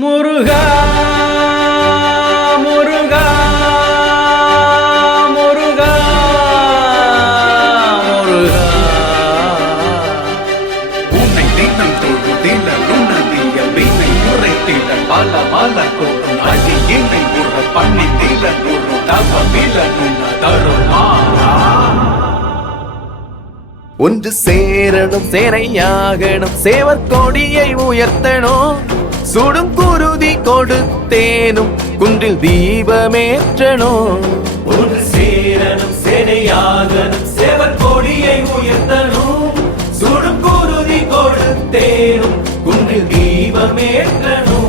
முருகா முருகா முருகா முருகா உன்னை தினம் தொழுதில உணவிய வீணை உரைத்திட பல மலர் கூடும் அடி என்னை உற பண்ணித்தில குரு தவமில நுண்ண தருமாறா ஒன்று சேரணும் சேனையாகணும் சேவர் கொடியை உயர்த்தணும் சுடும் குருதி கொடுத்தேனும் குன்றில் தீபமேற்றணும். ஒன்று சேரணும் சேனையாகணும் சேவர் கொடியை உயர்த்தணும் சுடும் குருதி கொடுத்தேனும் குன்றில் தீபமேற்றணும்.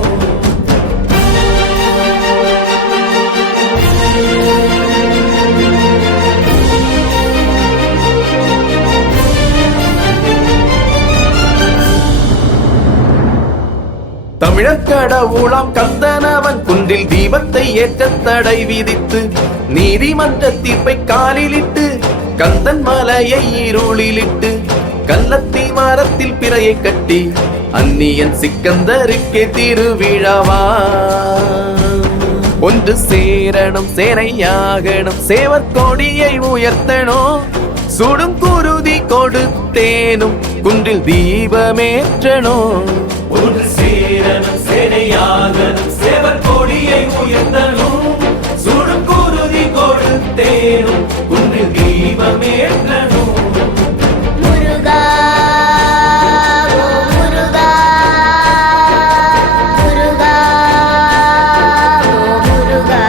தமிழர் கடவுளாம் கந்தனவன் குன்றில் தீபத்தை ஏற்ற தடை விதித்து நீதிமன்ற தீர்ப்பை காலிலிட்டு கந்தன் மலையை இருளிலிட்டு கள்ளத்தி மரத்தில் பிறையை கட்டி அந்நியன் சிக்கந்தருக்கே திருவிழாவா. ஒன்று சேரணும் சேனையாகணும் சேவர் கொடியை உயர்த்தணும் சுடும் குருதி கொடுத்தேனும் குன்றில் தீபமேற்றணும். ஒன்று சேரணும் சேனையாகணும் சேவர் கொடியை உயர்த்தணும் சுடும் குருதி கொடுத்தேனும் குன்றில் தீபமேற்றணும். முருகா முருகா முருகா முருகா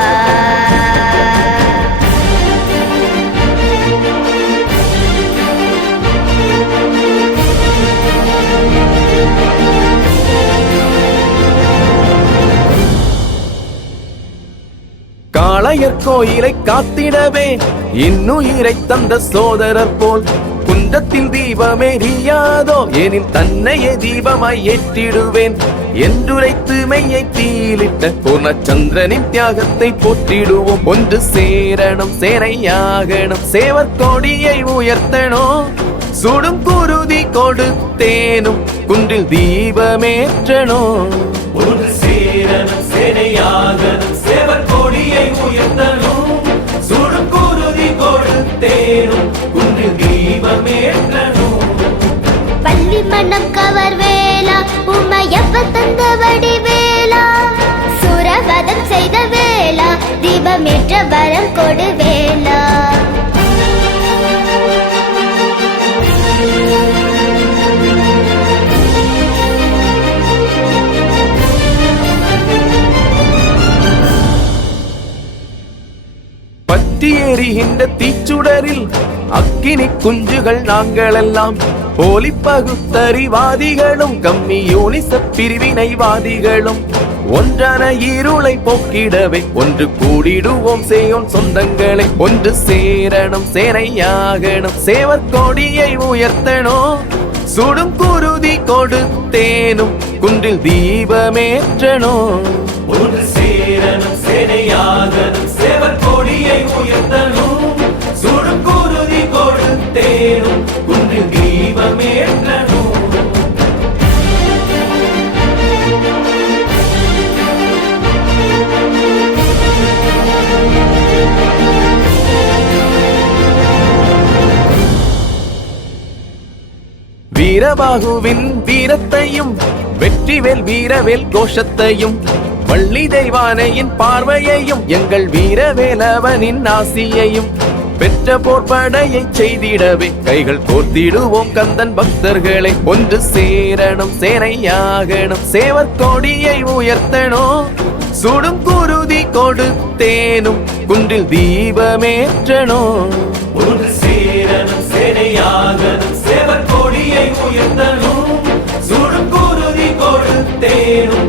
காளையர் கோயிலை காத்திடவே இன்னுயிரை தந்த சோதரர் போல் குன்றத்தில் தீபமெரியாதோ எனில் தன்னையே தீபமாய் ஏற்றிடுவேன் என்றுரைத்து மெய்யை தீலிட்ட பூர்ணச்சந்திரனின் தியாகத்தை போற்றிடுவோம். ஒன்று சேரணும் சேனையாகணும் சேவர் கொடியை உயர்த்தணும் சுடும் குருதி கொடுத்தேனும் குன்றில் தீபமேற்றணும். ஒன்று சேரணும் சேனையாகணும் சேவர் கொடியை உயர்த்தணும் சுடும் குருதி கொடுத்தேனும் குன்றில் தீபமேற்றணும். பள்ளி மனம் கவர் வேளா உமையப்ப தந்த வடிவேலா சுரவதம் செய்த வேளா தீபமேற்ற வரம் கொடு வேளா. பற்றி எரிகின்ற தீச்சுடரில் அக்கினி குஞ்சுகள் நாங்களெல்லாம் போலி பகுத்தறிவாதிகளும் கம்மி யூனிச பிரிவினைவாதிகளும் ஒன்றான இருளை போக்கிடவே ஒன்று கூடிடுவோம் செய்யும் சொந்தங்களை. ஒன்று சேரணும் சேனையாகணும் சேவர் கொடியை உயர்த்தணும் சுடும் குருதி கொடுத்தேனும் குன்றில் தீபமேற்றணும். ஒன்று சேரணும் சேனையாகணும் சேவர் கொடியை உயர்த்தணும் சுடும் குருதி கொடுத்தேனும் குன்றில் தீபமேற்றணும். வீரபாகுவின் வீரத்தையும் வெற்றிவேல் வீரவேல் கோஷத்தையும் வள்ளி தெய்வானையின் பார்வையையும் எங்கள் வீரவேலவனின் ஆசியையும் பெற்ற போர்படையை செய்திடவே கைகள் கோர்த்திடுவோம் கந்தன் பக்தர்களை. ஒன்று சேரணும் சேனையாகணும் சேவர் கொடியை உயர்த்தணும் சுடும் குருதி கொடுத்தேனும் குன்றில் தீபமேற்றணும். ஒன்று சேரணும் சேனையாகணும் சேவர் கொடியை உயர்த்தணும் சுடும் குருதி கொடுத்தேனும்